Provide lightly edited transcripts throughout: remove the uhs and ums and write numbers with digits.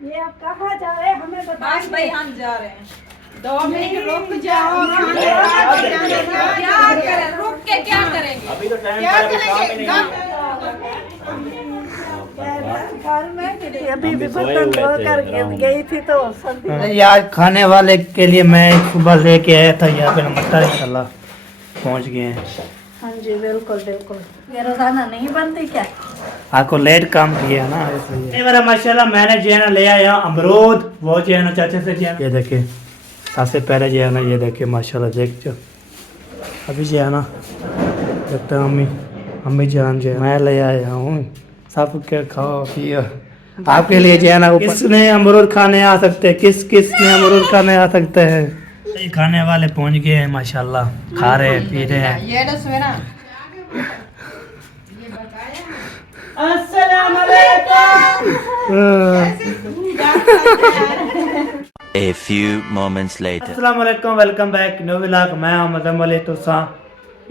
ये आप कहाँ जा रहे हैं हमें बताइए। बस भाई हम जा रहे हैं। 2 मिनट रुक जाओ। क्या करें? रुक के क्या करेंगे? अभी तो टाइम क्या अभी काम करेंगे? ही घर में अभी भी सोए बर्तन हुए थे, धोकर आराम। गई थी तो सर्दी आज खाने वाले के लिए मैं सुबह लेके आया था यहाँ पे मटर इंशाल्लाह पहुँच गए हैं। हाँ जी बिल्कुल बिल्कुल। ये रोजाना नहीं बनती क्या? आपको लेट काम किया ना इसलिए। ये मेरा माशाल्लाह मैंने जो है ना ले आया अमरूद, वो जो है ना चाचा से जो है ना ये देखे सबसे पहले जो है ना ये देखे माशाल्लाह देख जो अभी जो है ना देखते हैं अम्मी जान जो है मैं ले आया हूँ सब के खाओ पियो आपके लिए जो है ना किसने अमरूद खाने आ सकते हैं किसने अमरूद खाने आ सकते हैं। ये खाने वाले पहुँच गए हैं माशाल्लाह खा रहे हैं पी रहे हैं। ये लो सवेरा। अस्सलाम वालेकुम। A few moments later. अस्सलाम वालेकुम वेलकम बैक न्यू व्लॉग मैं अहमद अमली तो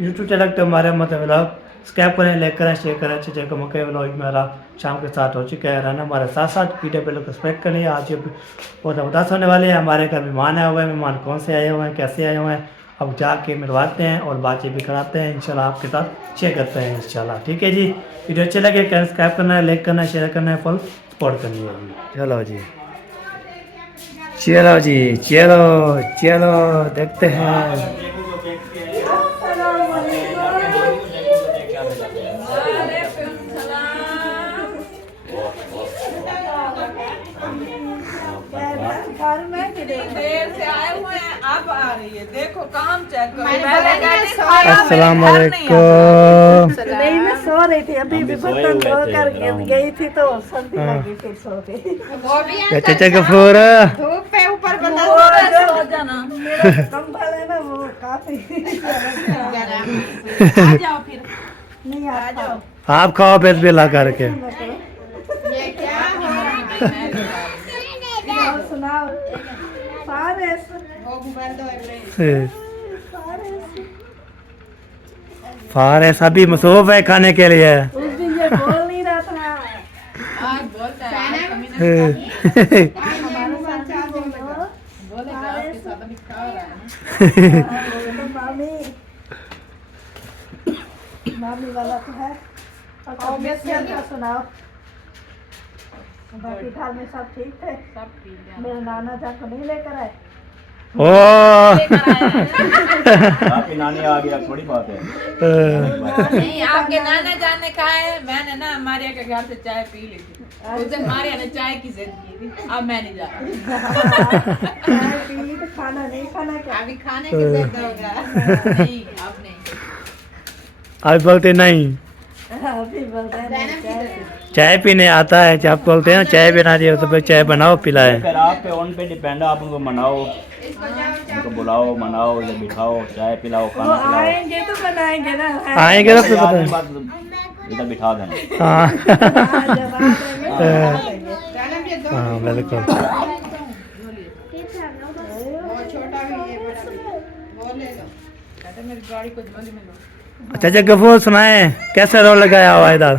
यूट्यूब चैनल पे हमारे व्लॉग सब्सक्राइब करें लाइक करें शेयर करें अच्छे जगह मौके व्लॉग मेरा शाम के साथ हो चुका है रहना हमारे साथ साथ वीडियो पे लोग सब्सक्राइब करें। आज ये बहुत उदास होने वाले हैं हमारे घर मेहमान आए हुए हैं। मेहमान कौन से आए हुए हैं कैसे आए हुए हैं अब जाके मिलवाते हैं और बातचीत भी कराते हैं इंशाल्लाह आपके साथ शेयर करते हैं इंशाल्लाह। ठीक है जी वीडियो अच्छे लगे सब्सक्राइब करना है लाइक करना है शेयर करना है फुल सपोर्ट करनी है। चलो जी चलो जी चलो चलो देखते हैं। घर में देर से आए हुए हैं अब आ रही है। देखो काम चेक करो। अस्सलाम वालेकुम। नहीं मैं सो रही थी अभी भी सोए बर्तन हुए थे, धोकर आराम। गई थी तो सर्दी लगी फिर सो गई। वो भी चाचा गफूर धूप पे ऊपर बंदा सो जाना। मेरा कंबल है ना वो काफी आ जाओ फिर। नहीं आ जाओ। आप खाओ फिर भी ला करके। ये क्या और सुनाओ फारिस वो मोबाइल दो इब्राहिम। फारिस अभी मसरूफ है खाने के लिए। उस दिन ये बोल नहीं रहा था आज बोलता है हमारे साथ बोलेगा आपके साथ अभी खा रहा है ना। तो मामी वाला तो है और तबीयत क्या सुनाओ बाकी घर में सब ठीक थे। सब ठीक है। मेरे नाना जा को नहीं लेकर आए। ओ आपकी नानी आ गया थोड़ी बात है। नहीं आपके नाना जाने का है। मैंने ना मारिया के घर से चाय पी ली थी। उस दिन मारिया ने चाय की जिद की थी। अब मैं नहीं जा पी तो खाना नहीं खाना क्या? अभी खाने की जिद होगा। नहीं अब नहीं। आप बोलते नहीं अभी बोलते हैं नहीं, चाय पी। चाय पीने आता है आप बोलते हैं चाय बना दिए तो फिर चाय बनाओ पिलाए। अगर आप पे उन पे डिपेंड है आप उनको मनाओ उनको बुलाओ मनाओ या बिठाओ चाय पिलाओ वो खाना खिलाओ। आएंगे तो बनाएंगे ना। आएंगे तो फिर याद पता नहीं बात इधर बिठा देना। हाँ जब आ जाएंगे तो बना देंगे। हाँ बिल्कुल। वो छोटा भी है बड़ा भी है। वो ले लो। कहते मेरी गाड़ी को जल्दी में लो। चाचा गफूर सुनाए कैसा रोल लगाया हुआ इधर।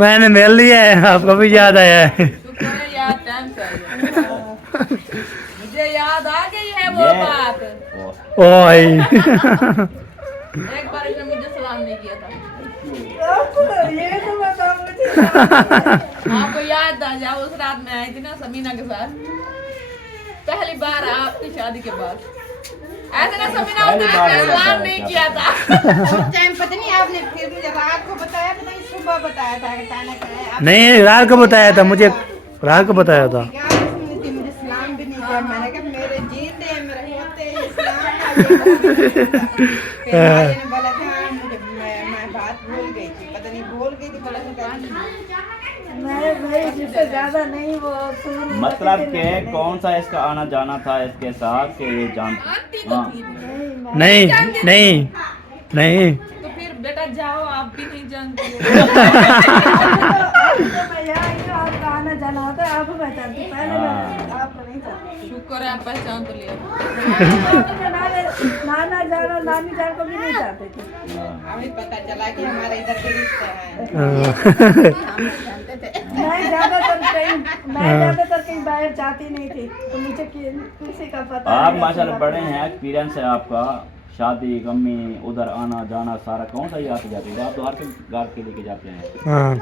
मैंने मिल लिया है आपको भी याद आया है। शुक्र है यार टाइम से आई। मुझे याद आ गई है वो ये- बात। ओए एक बार इसने मुझे सलाम नहीं किया था। ये तो बताओ मुझे। आपको याद आ जाओ उस रात में आई थी ना समीना के साथ पहली बार आपकी शादी के बाद। ऐसे ना समीना पहली उसने बार आपने बोला सलाम था नहीं क्या? किया था। उस टाइम पता नहीं आपने फिर मुझे रात को बताया पता नहीं सुबह बताया था अचानक है। नहीं रात को बताया था मुझे रात को बताया था। क्या सुनी थी मुझे सलाम भी नहीं किया। मैंने कहा मेरे जीते मेरे होते सलाम। फिर भाई ने बोला था मुझे मैं बात भूल गई थी पता नहीं भूल गई थी बोला था मैं भाई जिससे ज्यादा नहीं वो सुन मतलब के कौन सा इसका आना जाना था इसके साथ के ये जान आंटी तो हाँ। थी। नहीं नहीं नहीं तो फिर बेटा जाओ आप भी नहीं जानती हो। तो मैं यहाँ ही हूँ, आपका आना जाना होता है आप मैं जानती पहले मैं आप को नहीं चाहते। शुक्र है आप पहचान तो लिया। नाना जान और नानी जान को भी नहीं चाहते थे। हमें पता चला कि हमारे इधर के रिश्ते हैं। मैं ज्यादातर कहीं बाहर जाती नहीं थी, तो मुझे किसी का पता आप नहीं। माशाल्लाह बड़े हैं, एक्सपीरियंस है आपका, शादी गमी उधर आना जाना सारा कौन सा याद जाती है। आप तो हर घर के लेके जाते हैं,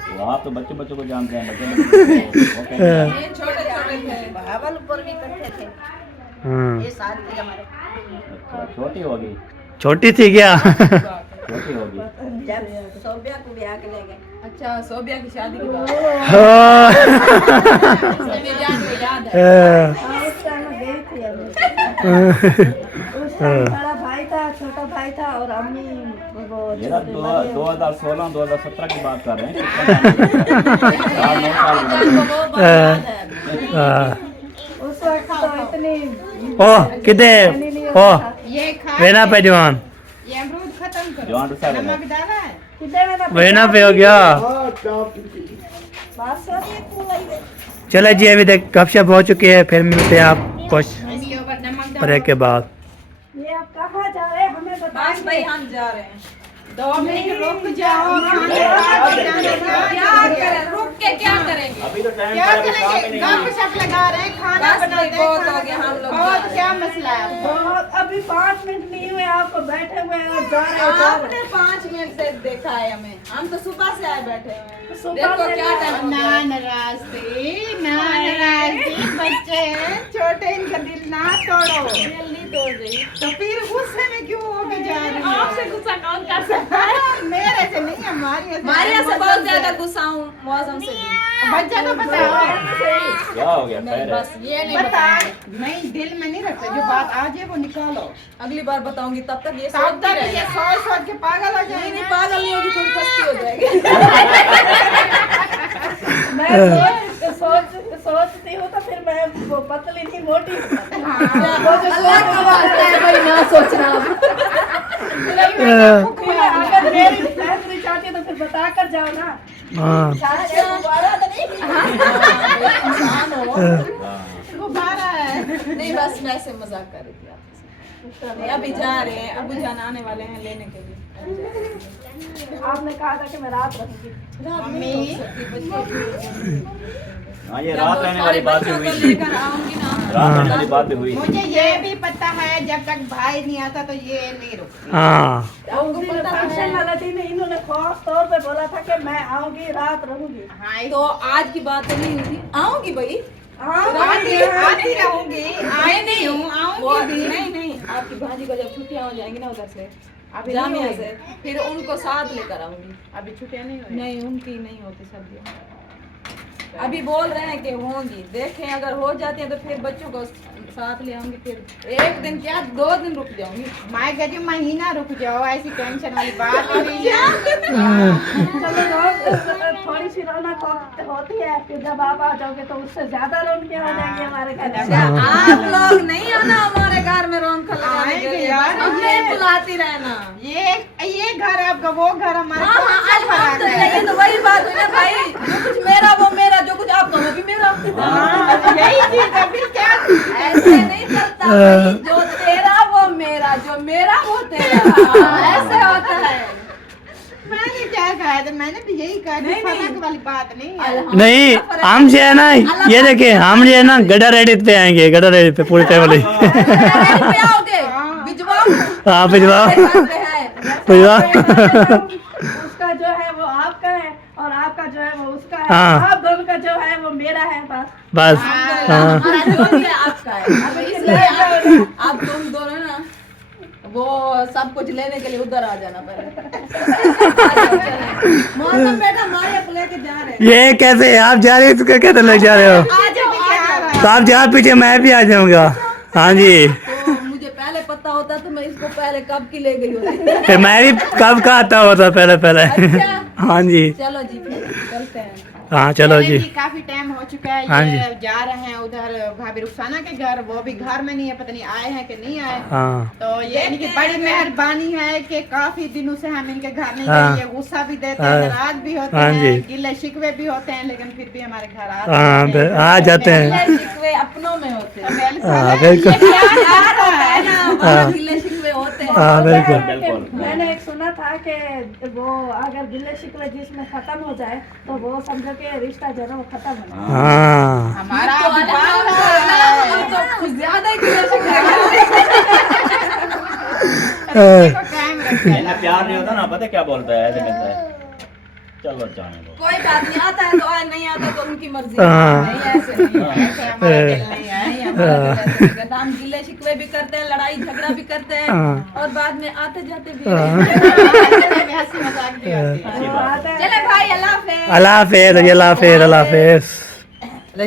तो आप तो बच्चों को जानते हैं, बच्चे छोटे छोटे थे। भावलपुर भी करते थे। ये साथ थी हमारे। अच्छा, छोटी होगी, छोटी थी क्या? छोटी होगी। जब सोबिया को ब्याह के ले गए। अच्छा, सोबिया की शादी की बात याद है। हाँ, उस टाइम मैं गई थी अभी। उस टाइम बड़ा भाई था, छोटा भाई था और अम्मी वो ये ना 2016-2017 की बात कर रहे हैं। 4-9 साल उस वक्त तो इतनी ओ किधे ओ ये खा वेना पे जवान ये अमरूद खत्म करो। जवान तो साहब नमक डाला है। कितने में ना वेना पे हो गया। बात सुनिए फूल। चलो जी, अभी तक गपशप हो चुकी है, फिर मिलते हैं आप कुछ इसके ऊपर नमक डालो। ब्रेक के बाद। ये आप कहाँ जा रहे हैं हमें बताइए। बस भाई हम जा रहे हैं। 2 मिनट रुक जाओ। रुक के क्या करेंगे? अभी तो टाइम क्या है, अभी करेंगे? काम ही नहीं गप है। शप लगा रहे हैं, खाना बनाते हैं। बहुत हो गया हम लोग। और क्या मसला है आपका? बहुत अभी 5 मिनट नहीं हुए आपको बैठे हुए हैं और जा रहे हैं। आपने 5 मिनट से देखा है हमें। हम तो सुबह से आए बैठे हुए हैं। सुबह देखो से क्या टाइम ना नाराजगी बच्चे हैं छोटे, इनका दिल ना तोड़ो। दिल नहीं तोड़ रही तो फिर गुस्से में क्यों होके जा रही है? आपसे गुस्सा कौन कर सकता है? मेरे से नहीं, हमारे से बहुत ज्यादा गुस्सा हूँ मौसम से भी। बच्चा को बताओ। क्या हो गया? खैर है। बस ये नहीं बता। नहीं, दिल में नहीं रखते, जो बात आ जाए वो निकालो। अगली बार बताऊंगी, तब तक ये सोच के पागल हो जाएगी। नहीं पागल नहीं होगी, थोड़ी फस्ती हो जाएगी। मैं सोचती हूँ तो फिर मैं वो पतली नहीं मोटी। अल्लाह का वास्ता है भाई, ना सोचना। अगर मेरी फैसली चाहती है तो फिर बता कर जाओ ना। हाँ इंसान हो हाँ। गुब्बारा है। नहीं, बस मैं ऐसे मजाक कर रही थी आपसे। नहीं, अभी जा रहे हैं, अबू जान आने वाले हैं लेने के लिए। आपने कहा था कि मैं रात रहूंगी। हाँ, ये रात रहने वाली बात भी हुई थी। लेकर आऊंगी ना। रात रहने वाली बात भी हुई थी। मुझे ये भी पता है, जब तक भाई नहीं आता तो ये नहीं रुकती। हाँ उस दिन फंक्शन वाला दिन इन्होंने खास तौर पे बोला था कि मैं आऊंगी रात रहूंगी। हाँ, तो आज की बात नहीं हुई। आऊंगी भाई, आती रहूंगी। आए नहीं हूँ, आऊंगी। नहीं, आपकी भाजी को जब छुट्टियां हो जाएंगी ना उधर से, जामिया से, फिर उनको साथ लेकर आऊंगी। अभी छुट्टियां नहीं हुई? नहीं, उनकी नहीं होती सर्दियों। अभी बोल रहे हैं कि होंगी, देखें अगर हो जाती है तो फिर बच्चों को साथ ले आऊंगी। फिर 1 दिन क्या 2 दिन रुक जाऊंगी। मैं कहती हूँ महीना रुक जाओ, ऐसी टेंशन वाली बात नहीं है। चलो थोड़ी सी रौनक होती है, फिर जब आप आ जाओगे तो उससे ज्यादा रौनक हो जाएंगी हमारे घर। आप लोग नहीं आना हमारे घर में रौनक लगाने के लिए, हमें बुलाती रहना। ये घर आपका, वो घर हमारा। ये तो वही बात हुई ना भाई, जो कुछ मेरा वो मेरा, जो कुछ आपका वो भी मेरा। यही चीज है, फिर क्या ऐसे नहीं चलता भाई, जो तेरा वो मेरा, जो मेरा वो तेरा, ऐसे होता है। मैंने क्या कहा था? मैंने भी यही कहा, फर्क वाली बात नहीं है। नहीं, हम जो है ना, ये देखिए हम जो है ना गड़ा रेडी पे आएंगे, गड़ा रेडी पे पूरी फैमिली। हाँ भिजवाओ भिजवाओ। उसका जो है वो आपका है और आपका जो है वो उसका है। हाँ। आप दोनों का जो है वो मेरा है बस। बस हाँ जो भी है आपका है। अब इसलिए आप तुम दोनों ना वो सब कुछ लेने के लिए उधर आ जाना पहले। मौसम बेटा हमारे को लेके जा रहे हैं। ये कैसे आप जा रहे हो, तो कैसे ले जा रहे हो? आ जाओ। तो आप जहाँ पीछे मैं भी आ जाऊंगा। हाँ जी, तो मुझे पहले पता होता तो मैं इसको पहले कब की ले गई होती। फिर मैं भी कब का आता होता पहले। अच्छा। हाँ जी, चलो जी फिर चलते हैं। हाँ चलो जी। काफी टाइम हो चुका है। हाँ ये जा रहे हैं उधर भाभी रुखसाना के घर, वो भी घर में नहीं है, पता नहीं आए हैं कि नहीं आए। हाँ तो ये इनकी बड़ी मेहरबानी है कि काफी दिनों से हम इनके घर नहीं हाँ। गए। ये गुस्सा भी देते हाँ। हैं, नाराज भी होते हाँ हैं, जी। गिले शिकवे भी होते हैं, लेकिन फिर भी हमारे घर हाँ, आ जाते हैं। शिकवे अपनों में होते हैं। हाँ बिल्कुल। हाँ। गिले शिकवे होते हैं। हाँ बिल्कुल। बिल्कुल। मैंने एक सुना था कि वो अगर गिले शिकवे जिसमें खत्म हो जाए तो वो समझो कि रिश्ता जो है ना वो खत्म हो जाए। हाँ हमारा कुछ ज्यादा ही गिले शिकवे कायम रखते इन्हें प्यार नहीं होता ना, पता क्या बोलता है, ऐसे कहता है चलो जाने दो। कोई बात नहीं, आता है तो आज नहीं आता तो उनकी मर्जी। हाँ। नहीं ऐसे नहीं है। हैं, हमारा दिल नहीं है। नहीं, हमारा दिल ऐसे नहीं है। हम गिले शिकवे भी करते हैं, लड़ाई झगड़ा भी करते हैं हाँ। और बाद में आते जाते भी हंसी मजाक भी होती है। अच्छी बात है। चले भाई, अल्लाह हाफिज। अल्लाह हाफिज, अल्लाह हाफिज, अल्लाह हाफिज।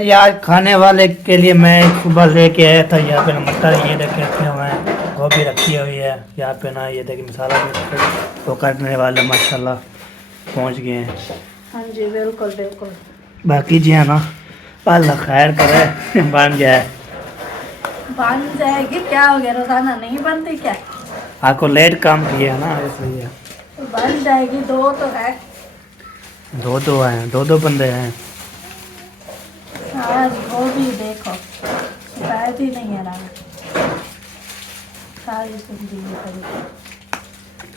यार खाने वाले के लिए मैं सुबह लेके आया था यहाँ पे ना मटर, ये देखे रखे हुए हैं, गोभी रखी हुई है यहाँ पे ना, ये देखिए मसाला भी तो काटने वाले माशाल्लाह पहुँच गए हैं। हाँ जी बिल्कुल बिल्कुल। बाकी जी है ना अल्लाह खैर करे बन जाए। बन जाएगी, क्या हो गया, रोजाना नहीं बनती क्या? आपको लेट काम किया है ना इसलिए। तो बन जाएगी, दो तो है। दो हैं, दो बंदे हैं। आज वो भी देखो, शायद ही नहीं है ना सारी जिंदगी करी।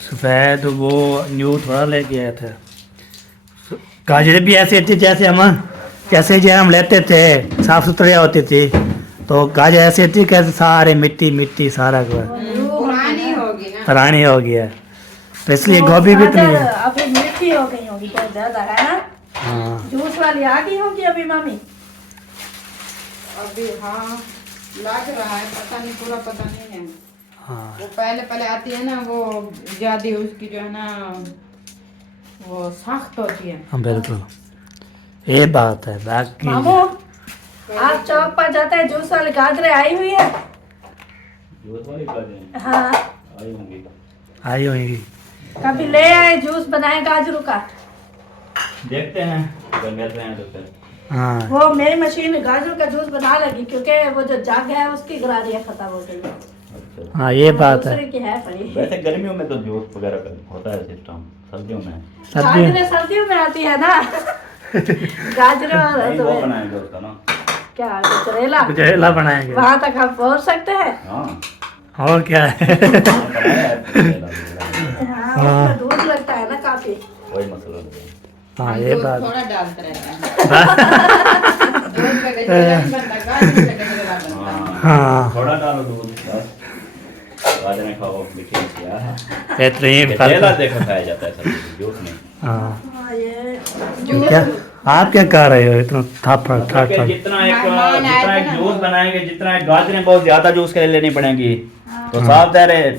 सफ़ेद वो न्यू थोड़ा लेके आए थे। गाजरें भी ऐसे थी जैसे हम लेते थे, साफ सुथरे होती थी, तो गाजर ऐसे थी कैसे सारे मिट्टी सारा कुछ पुरानी होगी ना। पुरानी हो गया, तो इसलिए गोभी भी इतनी है। अभी मीठी हो गई होगी बहुत ज्यादा, है ना? हाँ जूस वाली आ गई होगी अभी मामी। अभी हाँ लग रहा है, पता नहीं, पूरा पता नहीं है। हाँ वो पहले आती है ना, वो ज्यादा उसकी जो है ना वो सख्त होती है। हाँ बिल्कुल, ये बात है। बाकी मामू आप चौक पर जाते हैं, जूस वाली गाजरें आई हुई है। जूस वाली गाजरें हाँ, आई होंगी। आई होगी। कभी ले आए जूस बनाए गाजरों का। देखते हैं अगर मिल रहे हैं तो फिर। हाँ वो मेरी मशीन गाजरों का जूस बना लगी, क्योंकि वो जो जग है उसकी गरारियाँ खत्म हो गई है। अच्छा, हाँ ये बात है। दूसरे की है पड़ी। वैसे गर्मियों में तो जूस वगैरह का होता है सिस्टम, सर्दियों में सब्जी गाजरें सर्दियों में आती है ना। गाजर और नहीं, वो तो बनाएंगे उसका ना। क्या करेला, गुजरेला बनाएंगे। वहां तक हम पहुंच सकते हैं। हाँ और क्या है। बनाया है करेला। हाँ, उसमें दूध लगता है ना काफी। कोई मसला नहीं। हाँ ये दूध बात। थोड़ा डालते रहता है। दूध पे गजरेला नहीं बनता, गाजर पे गजरेला बनता है। हाँ थोड़ा डालो दूध बस, गाजरें खाओ मीठी क्या है। बेहतरीन केला फल। देखो खाया जाता है सब्जी, जूस नहीं। हाँ हाँ, ये क्या आप क्या कर रहे हो इतना थापड़ ठाठ फिर जितना एक जूस बनाएंगे, जितना एक गाजरें बहुत ज्यादा जूस के लिए लेनी पड़ेंगी, तो साफ दे रहे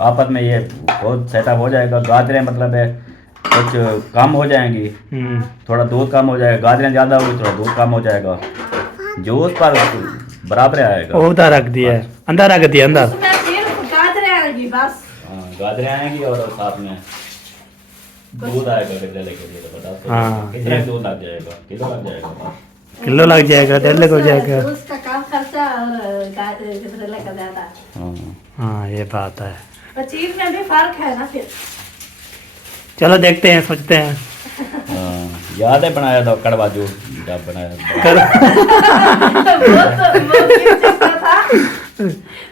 आपस में ये बहुत सेटअप हो जाएगा। गाजरें मतलब है कुछ कम हो जाएंगी, थोड़ा दूध कम हो जाएगा, गाजरें ज्यादा होगी थोड़ा दूध कम हो जाएगा, जूस पर बराबर आएगा। उधर रख दिया, अंदर रख दिया अंदर। उसमें सिर्फ गाजरें आएगी बस। हाँ, गाजरें आएंगी और साथ में दूध आएगा गजरेले के लिए। तो बता हाँ। कितना दूध लग जाएगा, किलो लग जाएगा बस। किलो लग जाएगा, 1.5 किलो हो जाएगा। जूस का कम खर्चा और गजरेला का ज्यादा। हाँ हाँ ये बात है। और चीज में भी फर्क है ना फिर। चलो देखते हैं, सोचते हैं। हाँ, याद है बनाया था कड़वा जूस जब बनाया था। वो किस चीज का था?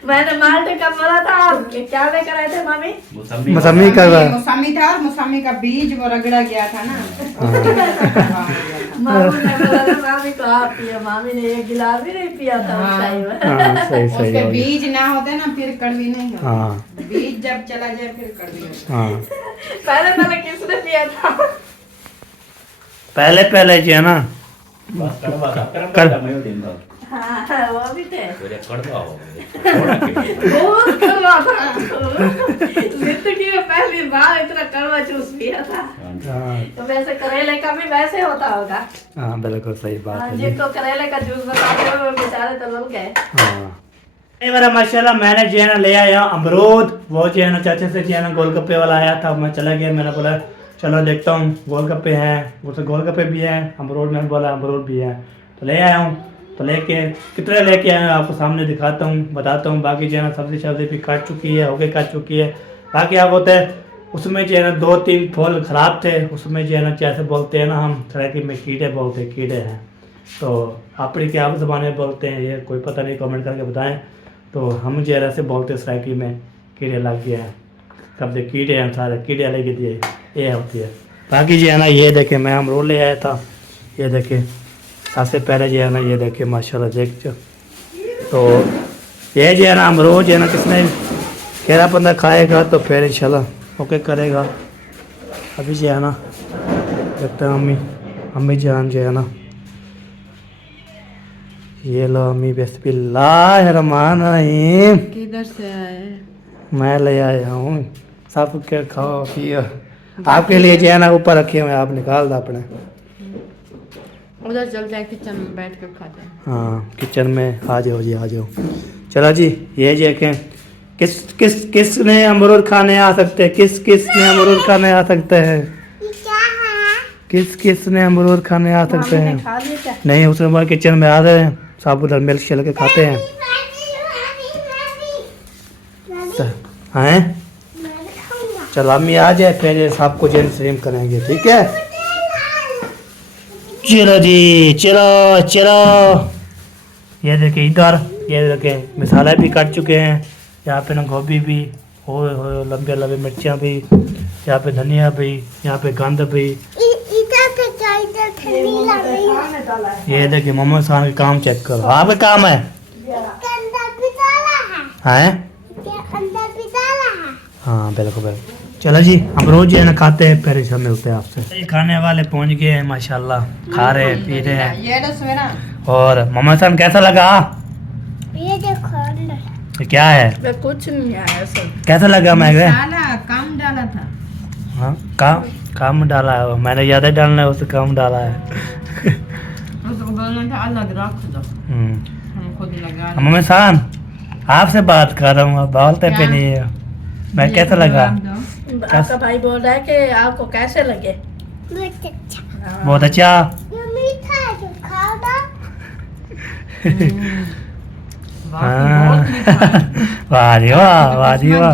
मैंने माल्टे का बोला था, क्या लेकर आए थे मामी? मौसमी का मौसमी था, और मौसमी का बीज वो रगड़ा गया था ना। मामी ने बोला था मामी को आप पियो, मामी ने एक गिलास भी नहीं पिया था उस टाइम। हाँ सही उसके हो गया। बीज ना होते ना फिर कड़वी नहीं होती। हाँ बीज जब चला जाए फिर कड़वी होती। हाँ पहले किसने पिया था? पहले जी है ना। बस कड़वा था, कर- कड़वा मैं दिन था। हाँ, वो भी थे। मुझे कड़वा हो गया, थोड़ा के। बहुत कड़वा था। जिंदगी में पहली बार इतना कड़वा जूस पिया था। हाँ तो वैसे करेले का भी वैसे होता होगा। हाँ बिल्कुल सही बात हाँ, है जी। जिनको करेले का जूस बताते हुए बेचारे तो लोग गए। हाँ ये मेरा माशाल्लाह मैंने जो है ना ले आया अमरूद, वो जो है ना चाचा से जो है ना गोलगप्पे वाला आया था, मैं चला गया, मैंने बोला चलो देखता हूँ। गोलगप्पे हैं, वो तो गोलगप्पे भी हैं, अमरूद में बोला अमरूद भी है, तो ले आया हूँ। तो लेके कितने लेके आए हैं आपको सामने दिखाता हूँ, बताता हूँ। बाकी जो है ना सब्जी भी कट चुकी है, होके कट चुकी है। बाकी आप होता है उसमें जो है ना 2-3 फल ख़राब थे, उसमें जो है ना जैसे बोलते हैं ना हम सराइकी में कीड़े बोलते हैं, कीड़े हैं। तो अपनी क्या ज़बान में बोलते हैं ये कोई पता नहीं, कमेंट करके बताएं। तो हम जो है ऐसे बोलते हैं सराइकी में कीड़े लग गए हैं, कब दे कीड़े हैं, सारे कीड़े लगे दिए, ये होती है। बाकी जो है ना ये देखे मैं अमरूद ले आया था, ये देखे सबसे पहले जो है ना ये देखे माशाल्लाह देख जो। तो ये जो है ना अमरूद जो है ना किसने केरा बंदा खाएगा तो फिर इंशाल्लाह ओके करेगा। अभी जो है ना देखते हैं अम्मी जान जो है ना, ये लो अम्मी बिस्मिल्लाहिर्रहमानिर्रहीम। किधर से आए? मैं ले आया हूँ, सब के खाओ पियो। आपके लिए जो है ना ऊपर रखे हुए आप निकाल दो अपने। उधर चलते हैं, किचन में बैठ कर खाते हैं। हाँ किचन में आ जाओ जी, आ जाओ। चलो जी ये देखें किस किस किसने अमरूद खाने आ सकते हैं, किस किस ने अमरूद खाने आ सकते हैं, किस किस ने अमरूद खाने आ सकते हैं। खा लिए क्या? नहीं उसमें हमारे किचन में आ रहे हैं, सब उधर मिल्क शेल के खाते हैं। हैं चलो अम्मी आ जाए फिर सब कुछ इंतजाम करेंगे, ठीक है। चलो जी चलो चलो। ये देखिए इधर, ये देखिए मसाले भी काट चुके हैं, यहाँ पे ना गोभी भी हो लंबे लंबे मिर्चियाँ भी, यहाँ पे धनिया भी, यहाँ पे गंद भी। ये देखिए मोहम्मद खान का काम चेक करो, आपका काम है। हैं हाँ बिल्कुल बिल्कुल। चलो जी हम रोज जो है ना खाते हैं, फिर सब मिलते हैं आपसे। ये खाने वाले पहुंच गए हैं माशाल्लाह, खा रहे हैं पी रहे हैं। ये रस में ना, और मोहम्मद खान कैसा लगा? ये देखो अंदर ये क्या है? मैं कुछ नहीं आया सब। कैसा लगा? मैं मसाला कम डाला था। हाँ काम डाला है, मैंने ज़्यादा डालना है उससे कम डाला है। उसको बोलना था अलग रख दो, हम खुद लगा। मोहम्मद खान आपसे बात कर रहा हूँ, आप बोलते पे नहीं है। मैं कैसा लगा? आपका भाई बोल रहा है कि आपको कैसे लगे? बहुत अच्छा। वाह जी वाह, वाह जी वाह।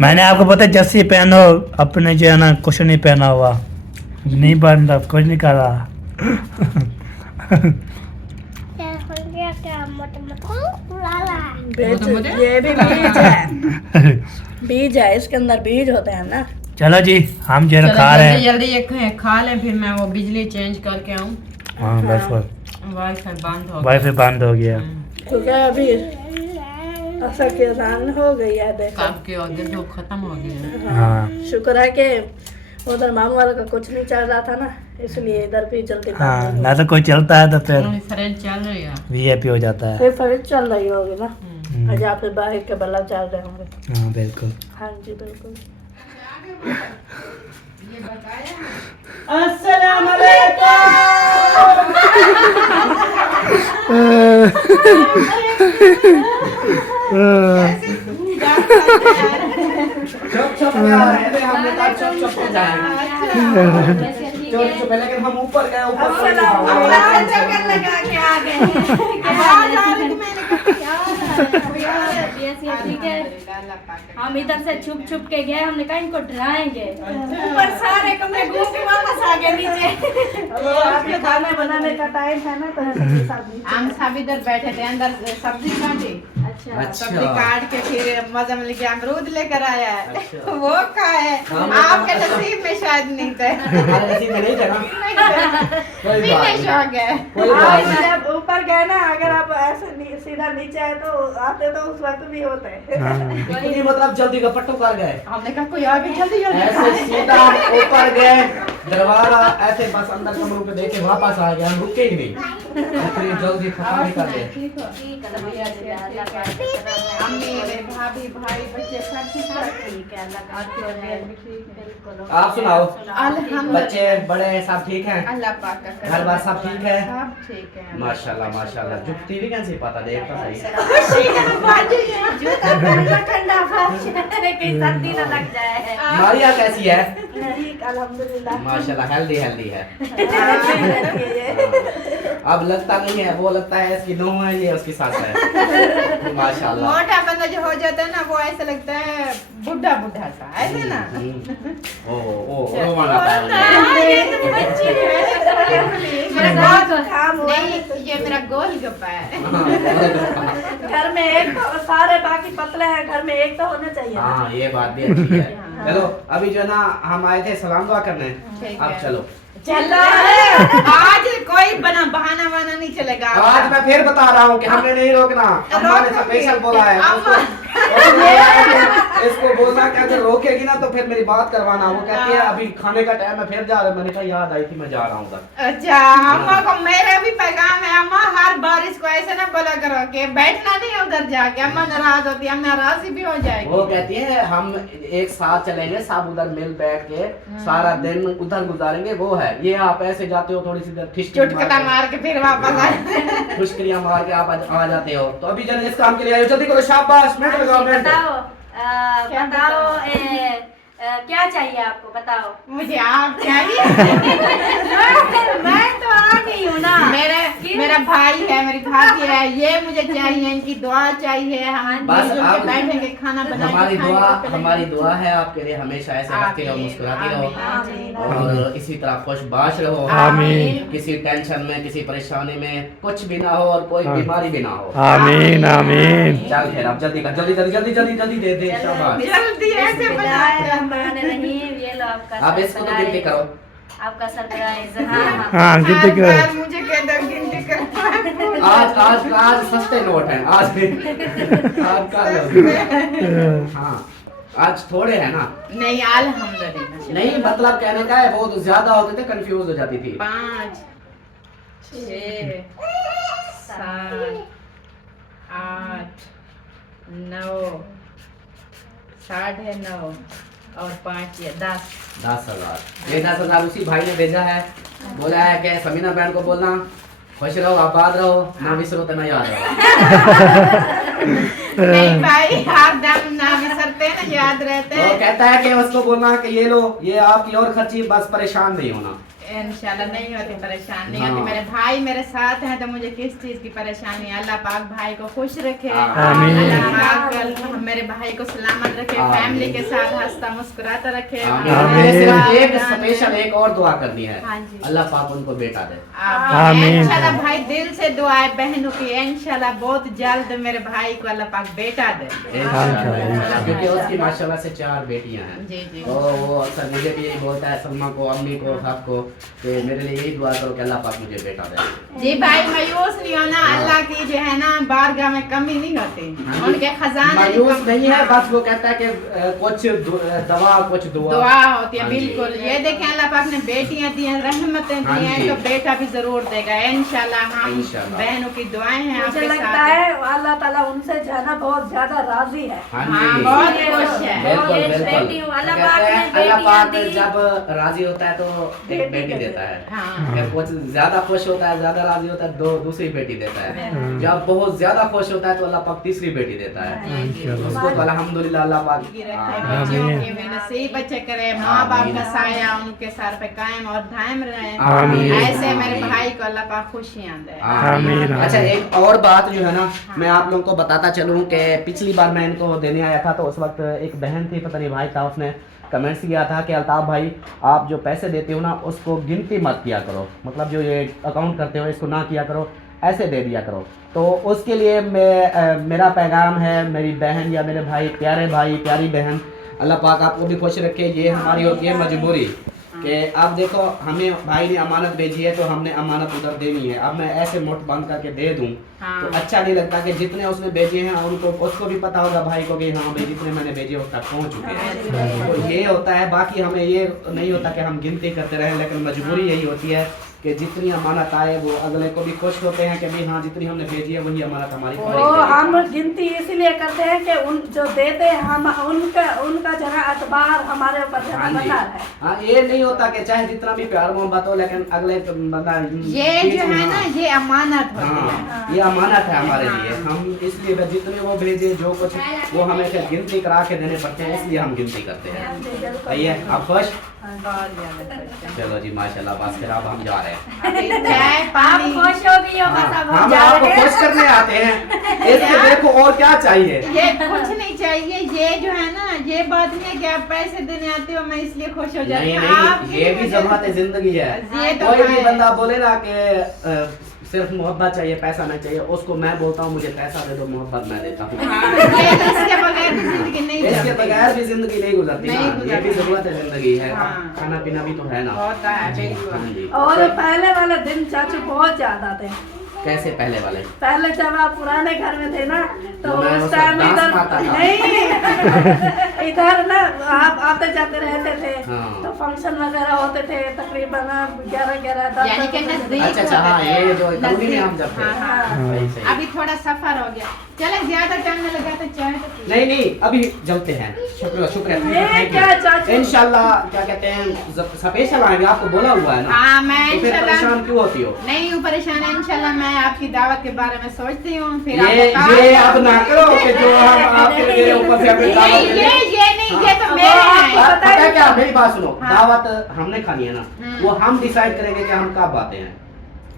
मैंने आपको पता है जर्सी पहनो, अपने जो है ना कुछ नहीं पहना हुआ, नहीं बनता कुछ नहीं कर रहा। ये भी बीज है, बीज है, इसके अंदर बीज होते हैं ना। चलो जी हम जो है ना खा रहे हैं, जल्दी ये खा लें, फिर मैं वो बिजली चेंज करके आऊँ। हाँ बिल्कुल। वाईफाई बंद हो गया। क्योंकि अभी असर की अजान हो गई है, देखो कब के आगे तो खत्म हो गया। हाँ शुक्र है कि उधर मामू वाला का कुछ नहीं चल रहा था ना, इसलिए इधर भी जल्दी हाँ, ना तो कोई चलता है तो फिर फ्रेंड चल रही है, वीआईपी हो जाता है। फिर फरिज चल रही होगी ना, या फिर बाहर के बल्ब चल रहे होंगे। हाँ बिल्कुल। हाँ जी बिल्कुल। लेकिन हम ऊपर गए, ठीक है, हम इधर से छुप छुप के गए, हमने कहा इनको डराएंगे, ऊपर सारे कमरे घूम के वापस आ गए नीचे। आपके खाना बनाने का टाइम है ना, तो हम सब इधर बैठे थे, अंदर सब्जी काटी। अच्छा सब्जी काट के फिर मजा मिल गया, अमरूद लेकर आया है, वो खाए। आपके नसीब में शायद नहीं थे, नहीं थे ना। फिनिश हो गए। जब ऊपर गए ना, अगर आप ऐसे सीधा नीचे आए तो आते तो उस वक्त भी होते इतनी मतलब जल्दी का पट्टू कर गए, हमने कहा कोई आगे जल्दी जल्दी ऐसे सीधा ऊपर गए, दरवाजा ऐसे बस अंदर कमरों पे देखे वापस आ गए, हम रुके ही नहीं। इतनी जल्दी खत्म नहीं कर गए। अम्मी मेरे भाभी भाई बच्चे सब ठीक ठाक ठीक है, अल्लाह का शुक्र है। बिल्कुल। आप सुनाओ, अल्हम्दुलिल्लाह बच्चे बड़े सब ठीक हैं? अल्लाह पाक का करम घर बार सब ठीक है? सब ठीक है माशाल्लाह माशाल्लाह। जो टीवी कैसे पता देखता सही। जूता पहनना ठंडा बारिश है, कहीं सर्दी ना लग जाए। मारिया कैसी है? ठीक अल्हम्दुलिल्लाह। माशाल्लाह हेल्दी हेल्दी है। है अब लगता नहीं है, वो लगता है इसकी नूह है, ये उसकी सास है। माशाल्लाह। मोटा बंदा जो हो जाता है ना वो ऐसा लगता है बुढ़ा बुढ़ा सा ऐसे ना ओ रोमान आता है। ये तो बच्ची है मेरा बहुत काम हुआ नहीं ये मेरा गोल गप्पा है घर में एक तो सारे बाकी पतले हैं, घर में एक तो होना चाहिए ना। हाँ ये बात भी अच्छी है। चलो अभी जो है ना हम आए थे सलाम दुआ करने, ठीक अब है। चलो। चलो आज कोई बहाना वाना नहीं चलेगा आज मैं फिर बता रहा हूँ कि हमने नहीं रोकना। अम्मा ने स्पेशल बोला है इसको बोलना कि अगर रोकेगी ना तो फिर मेरी बात करवाना। वो कहती है अभी खाने का टाइम है, फिर जा रहे। मैंने कहा याद आई थी मैं जा रहा हूँ उधर। अच्छा अम्मा को मेरा भी पैगाम है, अम्मा हर बारिश को ऐसे ना बोला करो कि बैठना नहीं है उधर जाके, अम्मा नाराज होती है, अम्मा नाराज भी हो जाएगी। वो कहती है हम एक साथ चलेंगे, सब उधर मिल बैठ के सारा दिन उधर गुजारेंगे। वो है ये आप ऐसे जाते हो थोड़ी सी देर चुटकुला मार के फिर वापस आ खुशकिरियां मार के आप आ जाते हो। तो अभी जल्दी इस काम के लिए आए हो, जल्दी करो। शाबाश मिनट लगाओ मिनट। बताओ क्या चाहिए आपको, बताओ। मुझे आप चाहिए मैं तो आ गई हूँ ना। मेरा भाई है, मेरी भाभी है, ये मुझे चाहिए, इनकी दुआ चाहिए। हम बस मिलजुल के आप- बैठेंगे खाना बनाएंगे हमारी दुआ है आपके लिए, हमेशा ऐसे हंसते रहो, मुस्कुराती रहो और इसी तरह खुशबाश रहो। आमीन। किसी टेंशन में किसी परेशानी में कुछ भी ना हो और कोई बीमारी भी ना हो। आमीन आमीन। चल फिर आप जल्दी कर, जल्दी जल्दी जल्दी जल्दी जल्दी दे दे। शाबाश। जल्दी ऐसे बनाते हैं। बिस्मिल्लाहिर्रहमानिर्रहीम। ये लो आपका आप इसको तो गिनती करो। आपका सरप्राइज। हाँ हाँ गिनती हर करो। बार मुझे कहता है गिनती करो। आज सस्ते नोट हैं आज का हाँ आज थोड़े हैं ना। नहीं अल्हम्दुलिल्लाह। नहीं मतलब कहने का है वो तो ज्यादा होते थे, कंफ्यूज हो जाती थी। 5 6 7 8 9 9.5 और 5 ये 10 10,000 ये 10,000 उसी भाई ने भेजा है। बोला है कि समीना बहन को बोलना खुश रहो आबाद रहो, ना विसरो तो ना याद रहो। नहीं भाई आप दम ना विसरते हैं ना, याद रहते वो हैं। कहता है कि उसको बोलना कि ये लो ये आपकी और खर्ची, बस परेशान नहीं होना। इंशाल्लाह नहीं होती परेशान, नहीं हाँ। होती। मेरे भाई मेरे साथ हैं तो मुझे किस चीज की परेशानी है। अल्लाह पाक भाई को खुश रखे, आमीन। अल्लाह पाक मेरे भाई को सलामत रखे, आमीन। फैमिली के साथ हंसता मुस्कुराता रखे। हमें सिर्फ एक स्पेशल एक और दुआ करनी है, हाँ जी। अल्लाह पाक उनको बेटा दे। आमीन। इंशाल्लाह भाई दिल से दुआ है बहनों की, इंशाल्लाह बहुत जल्द मेरे भाई को अल्लाह पाक बेटा दे। इंशाल्लाह। क्योंकि उसकी माशाल्लाह से 4 बेटियां हैं। जी जी। तो वो अक्सर मुझे भी यही बोलता है, सलमा को, अम्मी को, सबको कि मेरे लिए यही दुआ करो कि अल्लाह पाक मुझे बेटा दे। जी भाई मायूस नहीं होना, अल्लाह की जो है ना बारगाह में कमी नहीं होती, उनके खजाने मायूस नहीं है, बस वो कहता है कि कुछ दवा कुछ दुआ होती है। हाँ जी। बिल्कुल ये देखें अल्लाह पाक ने बेटियां दी हैं, रहमतें हाँ दी हैं, जी। तो बेटा भी जरूर देगा इंशाल्लाह। हम इंशाल्लाह। बहनों की दुआएं हैं मुझे आपके लगता साथ। है अल्लाह ताला उनसे जो है ना बहुत ज्यादा राजी है। हाँ हाँ, जी। बहुत खुश है। बिल्कुल एक बिल्कुल। बेटी हूँ, अल्लाह कहते पाक ने हैं, अल्लाह बेटियां पाक दी। जब राजी होता है तो एक बेटी देता है। हाँ। अगर कुछ ज्यादा खुश होता है, ज्यादा राजी होता है, दूसरी बेटी देता है। जब बहुत ज्यादा खुश होता है तो अल्लाह पाक तीसरी बेटी देता है। उसको तो अल्हम्दुलिल्लाह अल्लाह पाक बच्चों के भी नसीब अच्छे करे, माँ बाप का साया उनके सर पे कायम और दायम रहे। आमीन। ऐसे मेरे भाई को अल्लाह पाक खुशियाँ दे। आमीन। अच्छा एक और बात जो है ना मैं आप लोगों को बताता चलूं कि पिछली बार मैं इनको देने आया था तो उस वक्त एक बहन थी, पता नहीं भाई था, उसने कमेंट्स किया था कि अल्ताफ भाई आप जो पैसे देते हो ना उसको गिनती मत किया करो, मतलब जो ये अकाउंट करते हो इसको ना किया करो, ऐसे दे दिया करो। तो उसके लिए मेरा पैगाम है मेरी बहन या मेरे भाई, प्यारे भाई प्यारी बहन, अल्लाह पाक आपको भी खुश रखे। ये हमारी होती है मजबूरी कि अब देखो हमें भाई ने अमानत भेजी है तो हमने अमानत उधर देनी है। अब मैं ऐसे मुठ बंद करके दे दूं हाँ। तो अच्छा नहीं लगता कि जितने उसने भेजे हैं उनको उसको भी पता होगा भाई को कि हाँ भाई जितने मैंने भेजे उस तक पहुंच चुके हैं। तो ये होता है, बाकी हमें ये नहीं होता कि हम गिनती करते रहें, लेकिन मजबूरी यही होती है कि कि जितनी अमानत आए वो अगले को भी खुश होते हैं कि भाई हाँ जितनी हमने भेजी है वही अमानत हमारी पूरी वो करेगी। हम गिनती इसलिए करते हैं कि उन जो देते हैं हम उनका जगह अतबार हमारे ऊपर हाँ जगह जी। बना है। हाँ ये नहीं होता कि चाहे जितना भी प्यार मोहब्बत हो लेकिन अगले बंदा ये जो है ना ये अमानत होती है। हाँ ये अमानत है हमारे लिए। हम इसलिए जितने वो भेजे जो कुछ वो हमें फिर गिनती करा के देने पड़ते हैं, इसलिए हम गिनती करते हैं। आइए आप खुश? बहुत ज्यादा खुश है। चलो जी माशाल्लाह, बस फिर अब हम जा रहे हैं। अभी चाय आप पानी खुश हो गई हो बस अब हम हम जा आपको रहे हैं। खुश करने आते हैं, इसलिए देखो और क्या चाहिए। ये कुछ नहीं चाहिए। ये जो है ना ये बात नहीं है कि आप पैसे देने आते हो मैं इसलिए खुश हो जाती नहीं हूँ। आप नहीं ये भी जरूरत है, जिंदगी है। ये तो कोई भी है। बंदा बोले ना कि सिर्फ मोहब्बत चाहिए पैसा नहीं चाहिए, उसको मैं बोलता हूँ मुझे पैसा दे दो मोहब्बत मैं देता हूँ। ये इसके बगैर भी जिंदगी नहीं इसके चलती। बगैर भी जिंदगी नहीं गुजरती नहीं ना, ये भी गुजरती। जरूरत है, जिंदगी है। हाँ। खाना पीना भी तो है ना। होता है हाँ बिल्कुल। जी। और पहले वाले दिन चाचू बहुत याद आते हैं। कैसे पहले वाले? पहले जब आप पुराने घर में थे ना तो मैं उस उस टाइम वक्त इधर डांस मारता था। नहीं इधर ना आप आते जाते रहते थे हाँ। तो फंक्शन वगैरह होते थे तकरीबन 11 यानी कि नजदीक अच्छा अच्छा हाँ ये जो कॉलोनी में हम जब थे। हाँ, हाँ। सही सही। अभी थोड़ा सफर हो गया। चले ज्यादा टाइम नहीं लगा तो चाय तो पी। नहीं नहीं अभी जलते हैं। शुक्रिया ये क्या चाचू? इंशाल्लाह क्या कहते हैं स्पेशल आएंगे, आपको बोला हुआ है ना। हाँ मैं तो फिर इंशाल्लाह परेशान क्यों होती हो? नहीं हूँ परेशान है। इंशाल्लाह मैं आपकी दावत के बारे में सोचती हूँ फिर ये आपको ये कहा- अब ना करो कि जो हम आपके लिए ऊपर से अपनी दावत नहीं दे ये दें। नहीं ये तो अब मेरे आप हैं। पता है क्या, मेरी बात सुनो। हाँ। दावत हमने खानी है ना, वो हम डिसाइड करेंगे कि हम कब आते हैं।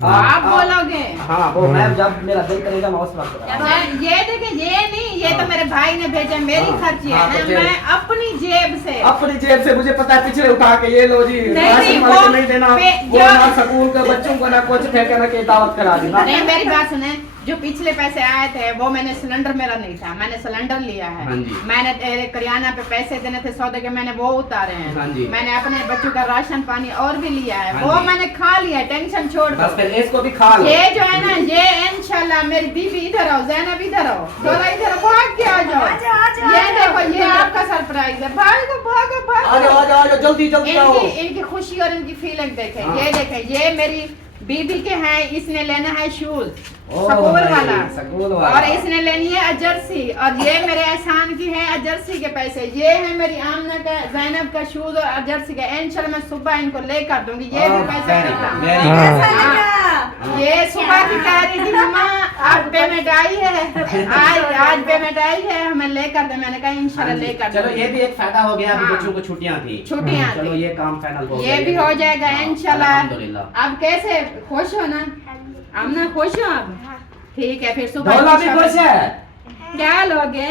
आप बोलोगे। हाँ वो मैं जब मेरा दिल करेगा मैं उस वक्त ये देखे ये नहीं ये तो मेरे भाई ने भेजा मेरी हाँ, खर्ची हाँ, है तो ना फिर- मैं अपनी जेब से अपनी जेब से मुझे पता है पिछले उठा के ये लो जी नहीं, राशन वाले वो- को नहीं देना, वो जो- ना स्कूल के बच्चों को ना कुछ फेंके ना के दावत करा दी ना। नहीं मेरी बात सुने जो पिछले पैसे आए थे वो मैंने सिलेंडर मेरा नहीं था मैंने सिलेंडर लिया है। हाँ जी। मैंने करियाना पे पैसे देने थे सौदे के मैंने वो उतारे हैं। हाँ जी। मैंने अपने बच्चों का राशन पानी और भी लिया है हाँ वो जी। मैंने खा लिया है, टेंशन छोड़ बस दो। फिर इसको भी खा लो। ये जो है ना ये इंशाल्लाह मेरी बीबी इधर आओ जैनब इधर आओ थोड़ा इधर आओ, भाग के आ जाओ। ये देखो ये आपका सरप्राइज है भागो भागो आ जाओ भागो। आ जाओ आ जाओ जल्दी जल्दी आओ। इनकी खुशी और इनकी फीलिंग देखे हाँ। ये देखे ये मेरी बीबी के हैं इसने लेना है शूज ओ सकूल भाई, वाला सकूल वाला। और इसने लेनी है अजर्सी और ये मेरे एहसान की है अजर्सी के पैसे ये है मेरी आमना का जैनब का शूज और अजर्सी का इंशाल्लाह मैं सुबह इनको लेकर दूंगी ये भी पैसे very देता हूँ। good, very good। हाँ। ये सुबह की कह रही थी मम्मा आज पेमेंट आई है आज पेमेंट आई है हमें लेकर दे मैंने कहा इंशाल्लाह हाँ जी, लेकर चलो दूंगी। ये भी एक फायदा हो गया, अभी हाँ। बच्चों को छुट्टियां थी। छुट्टियां चलो थी। ये काम फाइनल हो ये गया। भी हो जाएगा हाँ, इंशाल्लाह। अल्हम्दुलिल्लाह। अब कैसे खुश हो ना आमना खुश हो अब ठीक है फिर सुबह डोला भी इंशाल्लाह- खुश है। क्या लोगे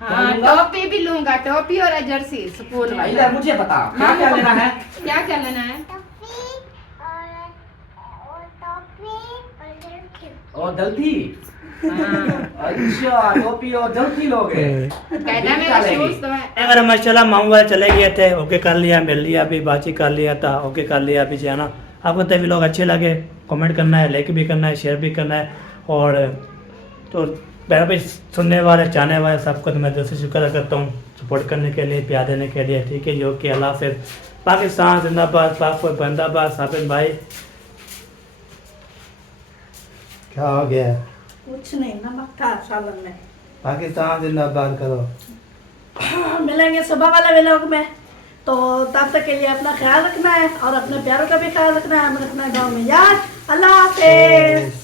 हाँ टोपी भी लूंगा टोपी और जर्सी स्कूल वाली इधर मुझे बता क्या क्या लेना है। क्या क्या लेना है और जल्दी हाँ। अच्छा टोपी और जल्दी लोगे। कहना मेरा शूज तो है अगर माशाल्लाह मामू वाले चले गए थे ओके कर लिया मिल लिया अभी बातचीत कर लिया था ओके कर लिया अभी जाना। आपको तभी लोग अच्छे लगे कमेंट करना है लाइक भी करना है शेयर भी करना है और तो मेरा भी सुनने वाले चाहने वाले सबको तो मैं दिल से शुक्र करता हूँ सपोर्ट करने के लिए प्यार देने के लिए ठीक है जो कि अल्लाह हाफ़िज़। पाकिस्तान जिंदाबाद पाक बंदाबाद साबिर भाई क्या हो गया कुछ नहीं नमक था सालन में। पाकिस्तान जिंदाबाद करो। मिलेंगे सुबह वाले व्लॉग में तो तब तक के लिए अपना ख्याल रखना है और अपने प्यारों का भी ख्याल रखना है। हमें रखना है गाँव में याद। अल्लाह हाफिज़।